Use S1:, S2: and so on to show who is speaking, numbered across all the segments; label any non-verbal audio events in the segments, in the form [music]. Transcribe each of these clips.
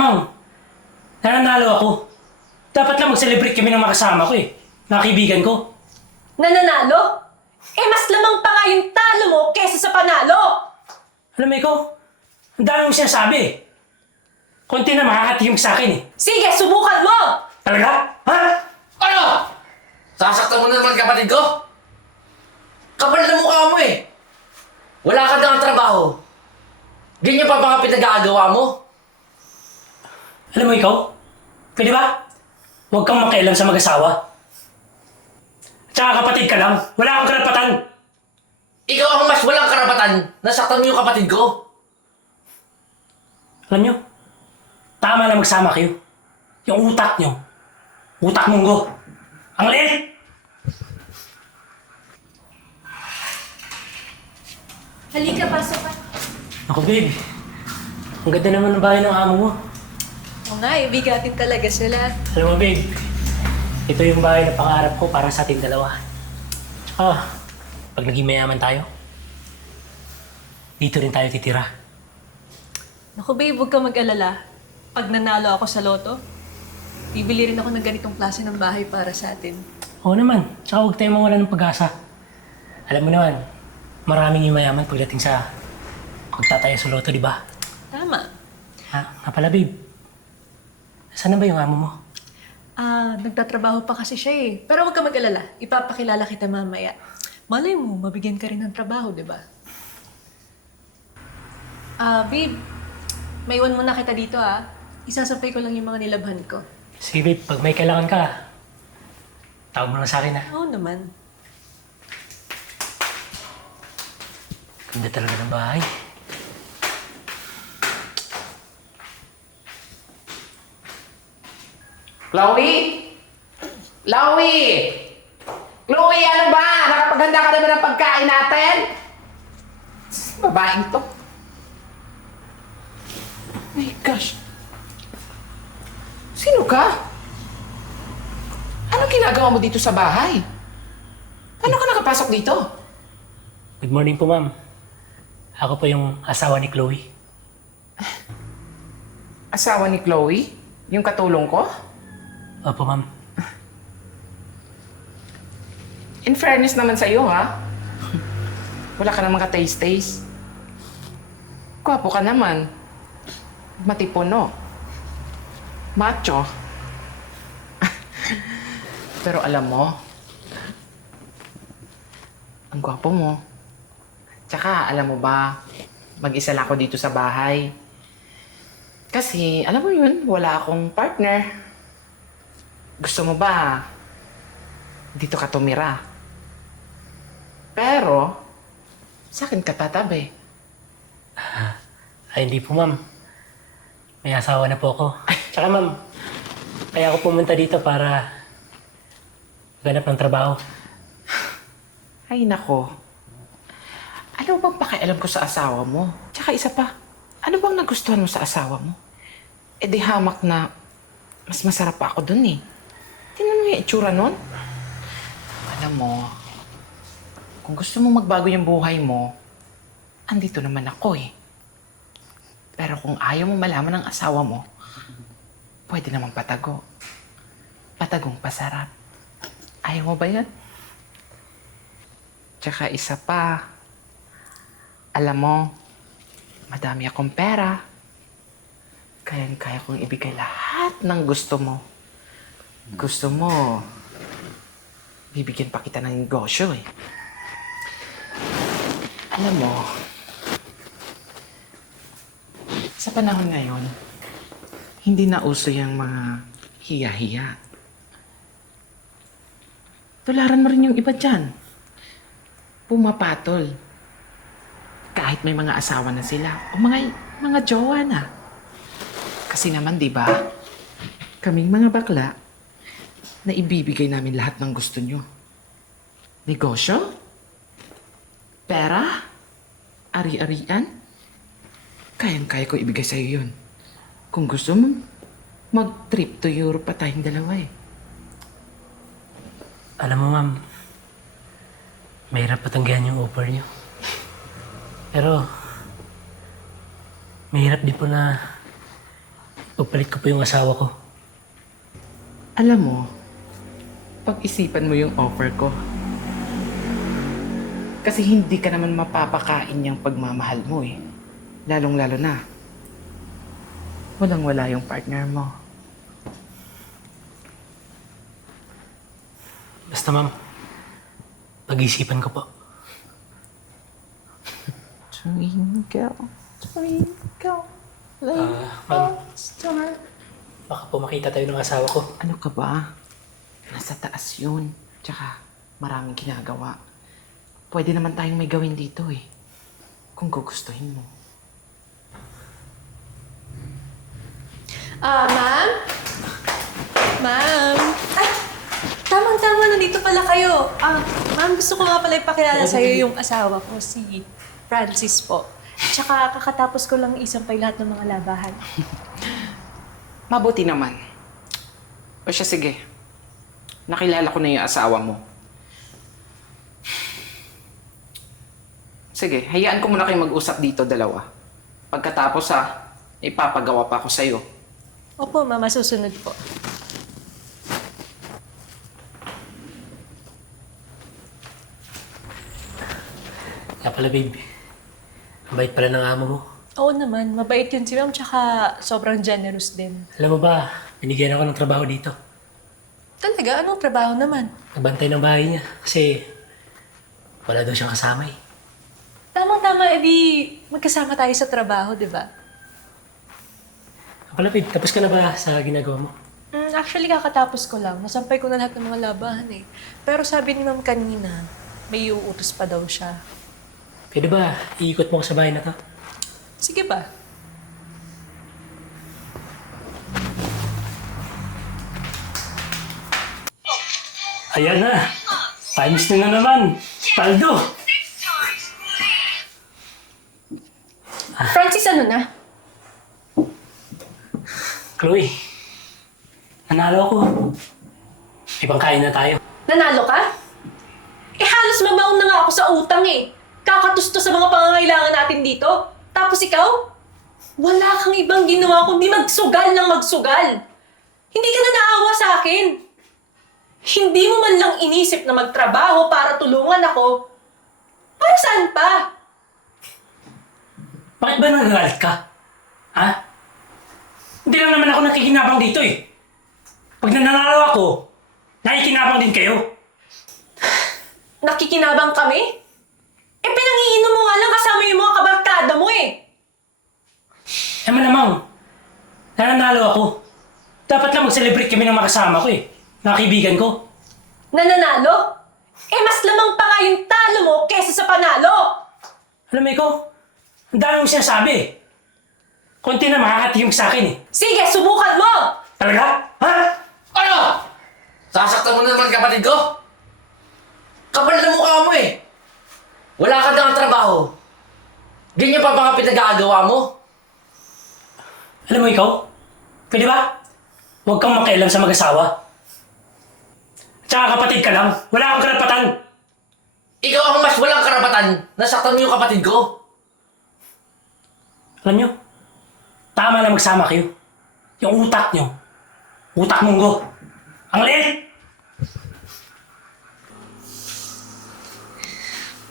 S1: malamang nananalo ako. Dapat lang mag-celebrate kami ng makasama ko eh. Mga kaibigan ko.
S2: Nananalo? Eh, mas lamang pa nga yung talo mo kesa sa panalo!
S1: Alam mo ikaw, ang dami mong sinasabi eh. Konti na makakatiyong sa akin eh.
S2: Sige, subukan mo!
S1: Talaga? Ha?
S3: Ano? Sasaktan mo na naman kapatid ko? Kapal na mukha mo eh. Wala ka daang trabaho. Ganyan pa mga pinag-aagawa mo?
S1: Alam mo ikaw, pwede ba? Huwag kang makialam sa mag-asawa. At saka kapatid ka lang, wala kang karapatan.
S3: Ikaw ang mas walang karapatan na saktan mo yung kapatid ko.
S1: Alam nyo, tama na magsama kayo. Yung utak nyo, utak munggo. Ang liit!
S2: Halika, pasok ka.
S1: Ako babe, ang ganda naman ng bahay ng amo mo.
S2: Oo nga, ibigatin talaga sila.
S1: Alam mo babe, ito yung bahay na pangarap ko para sa ating dalawa. Ah, pag naging mayaman tayo, dito rin tayo titira.
S2: Naku babe, huwag ka mag-alala. Pag nanalo ako sa loto, bibili rin ako ng ganitong klase ng bahay para sa atin.
S1: Oo naman, tsaka huwag tayong mawala ng pag-asa. Alam mo naman, maraming yung mayaman pagdating sa pagtatayo sa loto, di ba?
S2: Tama.
S1: Ha? Nga pala babe, saan na ba yung amo mo?
S2: Ah, nagtatrabaho pa kasi siya eh. Pero huwag ka mag-alala. Ipapakilala kita mamaya. Malay mo, mabigyan ka rin ng trabaho, di ba? Ah, babe. Maiwan muna kita dito ah. Isasapay ko lang yung mga nilabhan ko.
S1: Sige babe, pag may kailangan ka, tawag mo lang sa akin ha.
S2: Oo naman.
S1: Ganda talaga ng bahay.
S4: Chloe? Chloe! Chloe, ano ba? Nakapaghanda ka naman ng pagkain natin? Babaeng to. My gosh. Sino ka? Anong ginagawa mo dito sa bahay? Ano ka nakapasok dito?
S1: Good morning po ma'am. Ako po yung asawa ni Chloe.
S4: Asawa ni Chloe? Yung katulong ko?
S1: Opo ma'am.
S4: In fairness naman sa'yo, ha? Wala ka namang ka-taste-taste. Gwapo ka naman. Matipuno. Macho. [laughs] Pero alam mo, ang gwapo mo. Tsaka, alam mo ba, mag-isa lang ako dito sa bahay. Kasi, alam mo yun, wala akong partner. Gusto mo ba, dito ka tumira? Pero, sa akin ka tatabi.
S1: Ay, hindi po ma'am. May asawa na po ako. Tsaka ma'am, kaya ako pumunta dito para ganap ng trabaho.
S4: Ay, nako. Ano bang pakialam ko sa asawa mo? Tsaka isa pa, ano bang nagustuhan mo sa asawa mo? E di hamak na mas masarap pa ako dun eh. Tingnan mo yung itsura nun. Alam mo, kung gusto mo magbago yung buhay mo, andito naman ako eh. Pero kung ayaw mo malaman ng asawa mo, pwede naman patago. Patagong pasarap. Ayaw mo ba yan? Tsaka isa pa, alam mo, madami akong pera. Kayang-kaya kong ibigay lahat ng gusto mo. Gusto mo, bibigyan pa kita ng negosyo eh. Alam mo, sa panahon ngayon, hindi na uso yung mga hiya-hiya. Tularan mo rin yung iba dyan. Pumapatol. Kahit may mga asawa na sila o mga mga jowa na. Kasi naman, di ba? Kaming mga bakla na ibibigay namin lahat ng gusto nyo. Negosyo? Pera? Ari-arian? Kayang-kaya ko ibigay sa'yo yun. Kung gusto mo, mag-trip to Europe pa tayong dalawa eh.
S1: Alam mo ma'am, mahirap patanggihan yung offer niyo. Pero, mahirap din po na Pagpalit ko po yung asawa ko.
S4: Alam mo, pag-isipan mo yung offer ko. Kasi hindi ka naman mapapakain yung pagmamahal mo eh. Lalong-lalo na. Walang-wala yung partner mo.
S1: Basta ma'am, pag-isipan ko po.
S4: Twinkle, twinkle,
S1: Ah, ma'am,
S4: star.
S1: baka po makita tayo ng asawa ko.
S4: Ano ka ba? Nasa taas yun. Tsaka maraming ginagawa. Pwede naman tayong may gawin dito eh. Kung gugustuhin mo.
S2: Ah, ma'am? Ma'am? Ay, tamang-tama, nandito pala kayo. Ah, ma'am, gusto ko nga pala ipakilala sa'yo yung asawa ko, si Francis po. Tsaka kakatapos ko lang isampay lahat ng mga labahan.
S4: Mabuti naman. O siya, sige. Nakilala ko na yung asawa mo. Sige, hayaan ko muna kayo mag-usap dito dalawa. Pagkatapos ha, ipapagawa pa ako sa'yo.
S2: Opo, mama, susunod po.
S1: Kaya pala babe, ang bait pala ng amo mo.
S2: Oo naman, mabait yun si ma'am, tsaka sobrang generous din.
S1: Alam mo ba, binigyan ako ng trabaho dito.
S2: Talaga? Anong trabaho naman?
S1: Nagbantay ng bahay niya kasi wala daw siyang kasama eh.
S2: Tamang-tama, edi magkasama tayo sa trabaho, di ba?
S1: Kaya pala babe, tapos ka na ba sa ginagawa mo?
S2: Mm, actually, kakatapos ko lang. Nasampay ko na lahat ng mga labahan eh. Pero sabi ni ma'am kanina, may uutos pa daw siya.
S1: Pwede ba, iikot mo ko sa bahay na to?
S2: Sige ba?
S1: Ayan na! Times na na naman! Paldo!
S2: Francis, ano na?
S1: Chloe, nanalo ako. Ibang kain na tayo.
S2: Nanalo ka? Eh halos mabaon na nga ako sa utang eh. Kakatusto sa mga pangangailangan natin dito. Tapos ikaw? Wala kang ibang ginawa kundi magsugal ng magsugal. Hindi ka na naawa sa akin. Hindi mo man lang inisip na magtrabaho para tulungan ako. Para saan pa?
S1: Bakit ba nagagalit ka? Ha? Hindi lang naman ako nakikinabang dito eh. Pag nananalo ako, nakikinabang din kayo.
S2: Nakikinabang kami? Eh pinangiinom mo nga lang kasama yung mga kabarkada mo eh.
S1: Eh malamang, nananalo ako. Dapat lang mag-celebrate kami ng mga kasama ko eh. Kaibigan ko.
S2: Nananalo? Eh mas lamang pa nga yung talo mo kesa sa panalo.
S1: Alam mo ikaw, ang dami mong sinasabi eh. Konti na makakati yung sa akin eh.
S2: Sige, subukan mo!
S1: Talaga? Ha?
S3: Ano? Sasaktan mo na naman kapatid ko? Kapal na mukha mo eh. Wala ka daang trabaho. Ganyan pa mga pinag-aagawa mo?
S1: Alam mo ikaw, pwede ba? Huwag kang makialam sa mag-asawa. Tsaka kapatid ka lang, wala kang karapatan.
S3: Ikaw ang mas walang karapatan na saktan mo yung kapatid ko.
S1: Alam nyo, tama na magsama kayo. Yung utak nyo, utak munggo. Ang liit!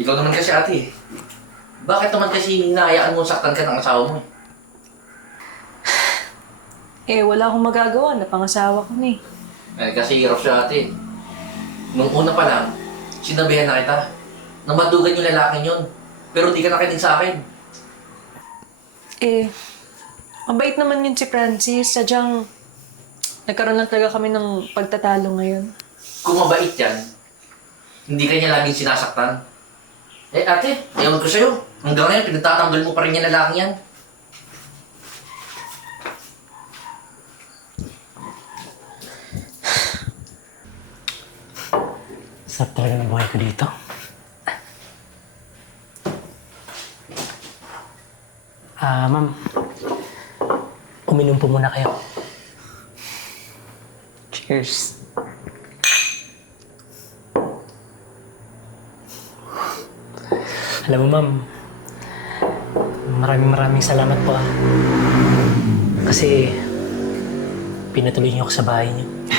S3: Ikaw naman kasi ate. Bakit naman kasi hinahayaan mo saktan ka ng asawa mo?
S2: Eh, [sighs] wala akong magagawa. Napangasawa ko na eh.
S3: Eh, kasi hirap siya ate. Nung una pa lang, sinabihan na kita na madugan yung lalaking yun. Pero di ka nakinig sa akin.
S2: Eh, mabait naman yun si Francis. Sadyang, nagkaroon lang talaga kami ng pagtatalo ngayon.
S3: Kung mabait yan, hindi ka niya laging sinasaktan. Eh ate, ewan ko sa'yo. Hanggang ngayon, pinagtatanggol mo pa rin yung lalaking yan.
S1: Sarap talaga ng buhay ko dito. Ah, ma'am. Uminom po muna kayo.
S4: Cheers.
S1: Alam mo, ma'am, maraming maraming salamat po ah. Kasi pinatuloy niyo ako sa bahay niyo.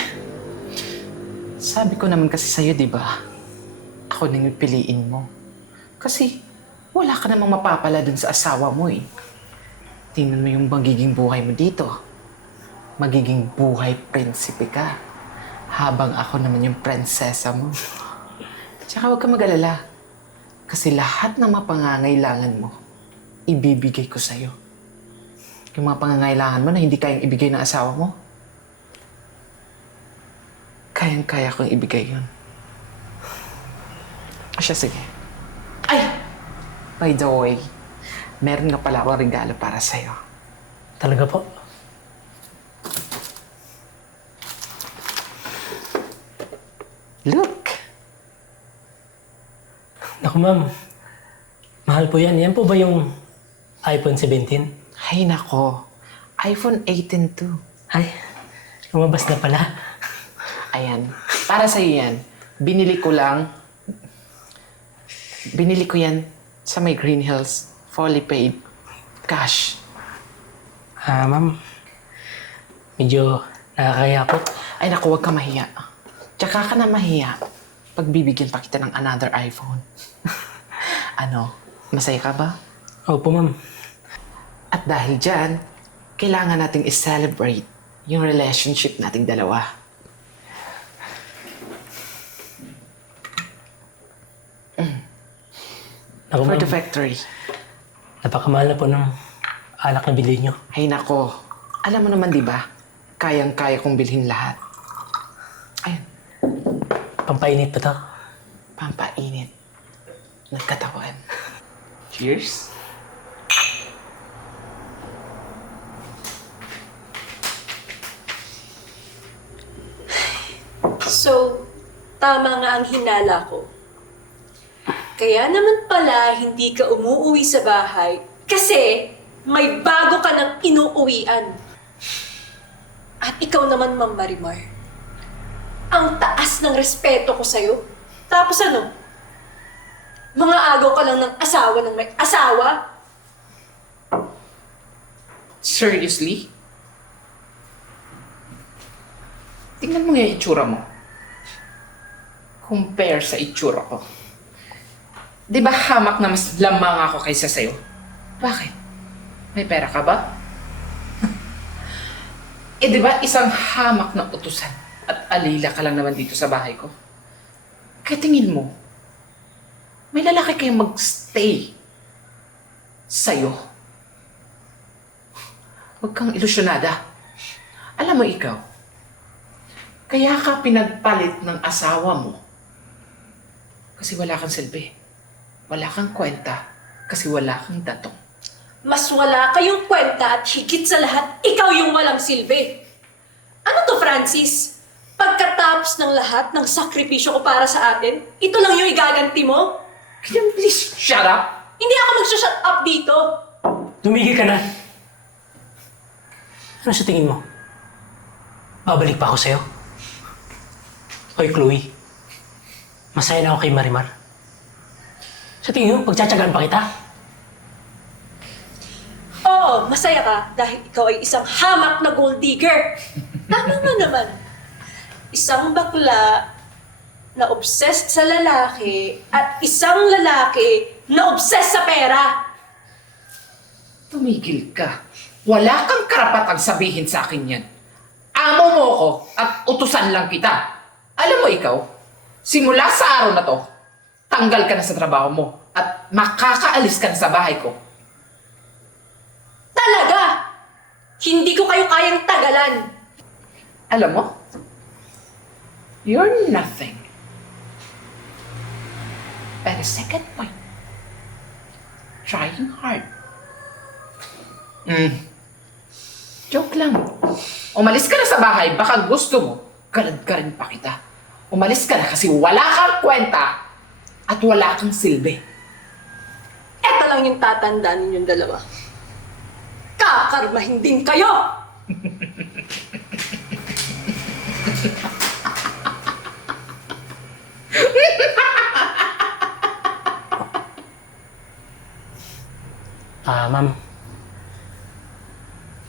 S4: Sabi ko naman kasi sa'yo, di ba? Ako nang piliin mo. Kasi wala ka namang mapapala dun sa asawa mo eh. Tingnan mo yung magiging buhay mo dito. Magiging buhay prinsipe ka. Habang ako naman yung prinsesa mo. Tsaka huwag ka mag-alala. Kasi lahat ng mga pangangailangan mo, ibibigay ko sa'yo. Yung mga pangangailangan mo na hindi kayang ibigay ng asawa mo, kayang-kaya kong ibigay yun. O siya, sige. Ay! By the way, meron nga pala akong regalo para sa'yo.
S1: Talaga po.
S4: Look!
S1: Naku ma'am, mahal po yan. Yan po ba yung iPhone 17?
S4: Ay nako, iPhone 18 to.
S1: Ay, lumabas na pala.
S4: Ayan, para sa'yo yan. Binili ko lang, binili ko yan sa may Green Hills, fully paid, cash.
S1: Ah, ma'am. Medyo nakakaya po.
S4: Ay naku, huwag ka mahiya. Tsaka ka na mahiya pag bibigyan pa kita ng another iPhone. [laughs] ano, masaya ka ba?
S1: Opo, ma'am.
S4: At dahil dyan, kailangan nating i-celebrate yung relationship nating dalawa.
S1: Naku,
S4: For
S1: ma'am.
S4: the factory.
S1: Napakamahal na po ng alak na bili niyo.
S4: Ay nako, alam mo naman di ba, kayang-kaya kong bilhin lahat. Ayun,
S1: Pampainit pa to.
S4: pampainit ng katawan. Cheers!
S2: So, tama nga ang hinala ko. Kaya naman pala hindi ka umuuwi sa bahay kasi may bago ka ng inuuwian. At ikaw naman, Ma'am Marimar. Ang taas ng respeto ko sa'yo. Tapos ano? Mga agaw ka lang ng asawa ng may asawa?
S4: Seriously? Tingnan mo nga yung itsura mo. Compare sa itsura ko. Di ba hamak na mas lamang ako kaysa sa'yo? Bakit? May pera ka ba? [laughs] eh di ba isang hamak na utusan at alila ka lang naman dito sa bahay ko? Kaya tingin mo, may lalaki kayong magstay sa'yo. Huwag kang ilusyonada. Alam mo ikaw, kaya ka pinagpalit ng asawa mo kasi wala kang silbi. Wala kang kwenta kasi wala kang datong.
S2: Mas wala kayong kwenta at higit sa lahat, ikaw yung walang silbi. Ano to, Francis? Pagkatapos ng lahat ng sakripisyo ko para sa atin, ito lang yung igaganti mo?
S4: Can you please shut up?
S2: Hindi ako mag-shut up dito.
S1: Tumigil ka na. Ano sa tingin mo? Babalik pa ako sa'yo? Hoy, Chloe. Masaya na ako kay Marimar. Sa tingin mo, pagtsatsagaan pa kita?
S2: Oo, masaya ka dahil ikaw ay isang hamak na gold digger. [laughs] Tama nga naman. Isang bakla na obsessed sa lalaki at isang lalaki na obsessed sa pera.
S4: Tumigil ka. Wala kang karapatang sabihin sa akin yan. Amo mo ko at utusan lang kita. Alam mo ikaw, simula sa araw na to, tanggal ka na sa trabaho mo at makakaalis ka na sa bahay ko.
S2: Talaga! Hindi ko kayo kayang tagalan.
S4: Alam mo, you're nothing. Pero second point, trying hard. Mm. Joke lang. Umalis ka na sa bahay, baka gusto mo, galad ka rin pa kita. Umalis ka na kasi wala kang kwenta at wala kang silbi.
S2: Eto lang yung tatandaan ninyong dalawa. Kakarmahin din kayo! [laughs]
S1: Ah, ma'am.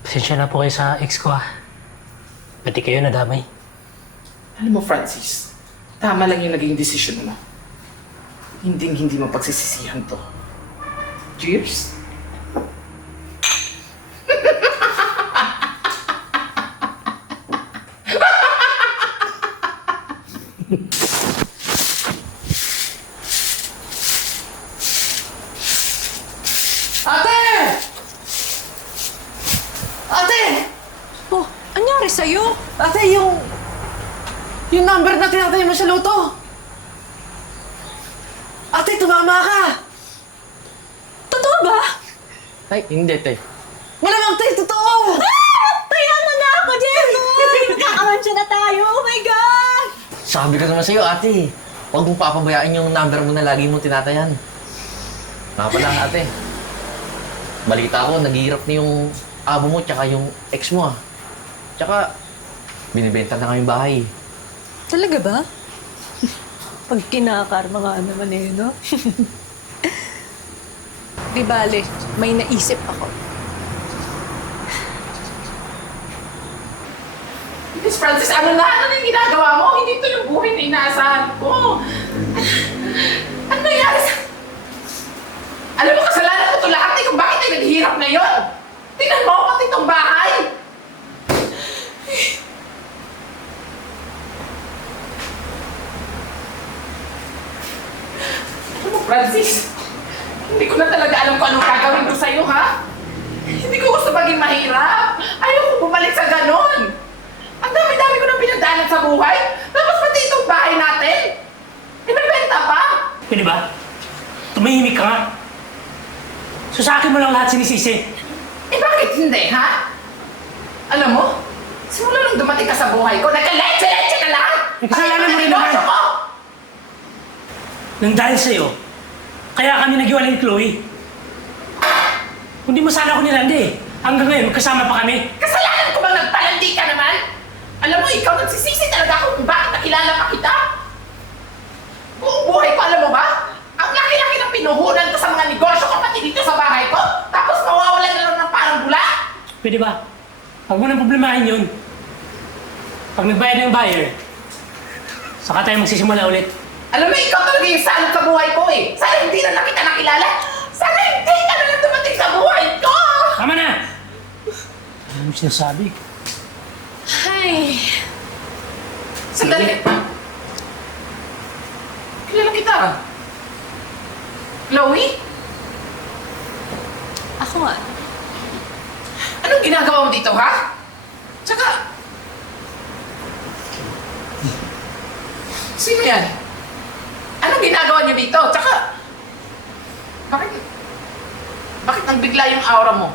S1: Pasensya na po kayo sa ex ko ah. Pati kayo nadamay.
S4: Alam mo, Francis, tama lang yung naging desisyon mo. Hindi hindi mo pagsisisihan to. Cheers!
S3: Ate! Ate!
S2: Oh, anyari sa'yo?
S3: Ate, yung... Yung number na tinatay mo sa luto. Ate, tumama ka!
S2: Totoo ba?
S3: Ay, hindi, te. Malamang, te, totoo!
S2: Kaya mo na ako, Jemoy! Nakakamansya [laughs] na tayo! Oh my God!
S3: Sabi ko naman sa'yo, ate. Huwag mong papabayaan yung number mo na lagi mong tinatayan. Nga pala, ate. Balita ko, naghihirap na yung abo mo tsaka yung ex mo, ah. Tsaka, binibenta na nga yung bahay.
S2: Talaga ba? [laughs] Pag kinakarma nga naman eh, no? [laughs] Di bale, may naisip ako.
S4: Miss Francis, ano na? Ano na yung ginagawa mo? Hindi ito yung buhay na inaasahan ko. Ano nangyari sa... Alam mo, kasalanan ko ito lahat eh kung bakit ay naghihirap ngayon. Tingnan mo, pati itong bahay. Alam mo, Francis, hindi ko na talaga alam kung anong gagawin ko sa'yo, ha? Hindi ko gusto maging mahirap. Ayoko bumalik sa ganon. Ang dami-dami ko nang pinagdaanan sa buhay. Tapos pati itong bahay natin. Ibebenta pa.
S1: Pwede ba? Tumahimik ka nga. So sa akin mo lang lahat sinisisi.
S4: Eh bakit hindi, ha? Alam mo, simula nung dumating ka sa buhay ko, nagka-leche-leche ka lahat.
S1: Eh, kasalanan mo rin naman. Nang dahil sa'yo, kaya kami naghiwalay ni Chloe. Hindi mo sana ako nilandi eh. Hanggang ngayon, magkasama pa kami.
S4: Kasalanan ko bang nagpalandi ka naman? Alam mo, ikaw nagsisisi talaga ako kung bakit nakilala pa kita. Buong buhay ko, alam mo ba? Ang laki-laki ng pinuhunan ko sa mga negosyo ko pati dito sa bahay ko. Tapos mawawalan na lang ng parang bula.
S1: Pwede ba? Huwag mo nang problemahin yun. Pag nagbayad na yung buyer, saka tayo magsisimula ulit.
S4: Alam mo, ikaw talaga yung salot sa buhay ko eh. Sana hindi na lang kita nakilala. Sana hindi ka na lang dumating sa buhay ko!
S1: Tama na! Ano mo sinasabi?
S2: Ay,
S4: Sandali. Kilala kita. Chloe?
S2: ako nga.
S4: Anong ginagawa mo dito, ha? Tsaka... Sino yan? Anong ginagawa niyo dito? Tsaka... Bakit... Bakit nagbigla yung aura mo?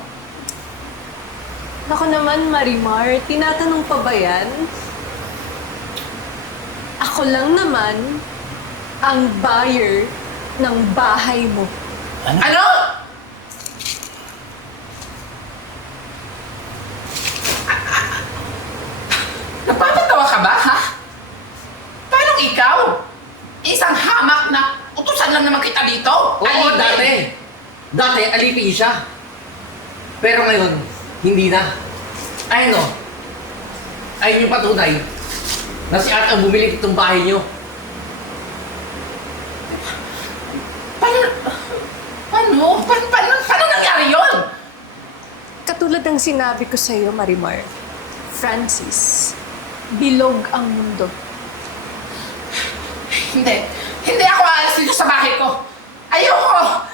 S2: Ako naman, Marimar, tinatanong pa ba yan? Ako lang naman ang buyer ng bahay mo.
S4: Ano? Napapatawa ka ba, ha? Paano ikaw? Isang hamak na utusan lang naman kita dito?
S3: Oo,
S4: Alipin.
S3: dati. Dati, alipin siya. Pero ngayon, hindi na. Ayun o. Ayun yung patunay na si Art ang bumili itong bahay niyo.
S4: Paano? Paano? Paano, paano, paano nangyari yun?
S2: Katulad ng sinabi ko sa'yo, Marimar, Francis, bilog ang mundo.
S4: Hindi. Hindi ako aalis dito sa bahay ko. Ayoko.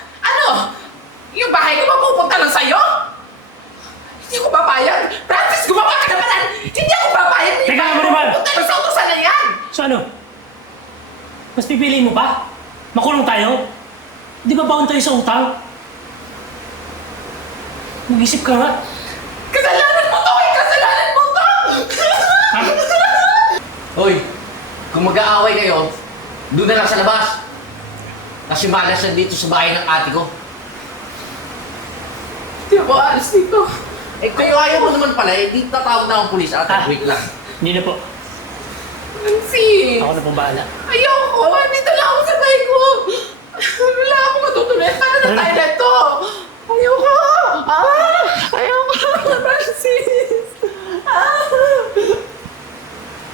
S4: Yung bahay ko mapupunta lang sa'yo? Hindi ako papayag. Francis, gumawa ka naman. Hindi ako papayag. na yung
S1: Teka,
S4: bahay ko
S1: Marimar.
S4: Mapupunta lang sa utusan na yan.
S1: So ano? Mas pipiliin mo pa? Makulong tayo? Di ba baon tayo sa utang? Mag-isip ka nga.
S4: Kasalanan mo to eh! Kasalanan mo to!
S3: Hoy, kung mag-aaway kayo, doon na lang sa labas. Kasi malas na dito sa bahay ng ate ko.
S4: Hindi ako aalis dito.
S3: Eh, kayo ayaw mo naman pala, eh, di tatawag na akong pulis ate.
S1: Ah.
S3: Wait lang.
S1: Hindi na po.
S4: Francis!
S1: Ako na pong bahala.
S4: Ayoko! Dito lang ako sa bahay ko! Wala akong matutuloy. Paano na tayo na ito? Ayoko! Ah! Ayoko! [laughs] Francis!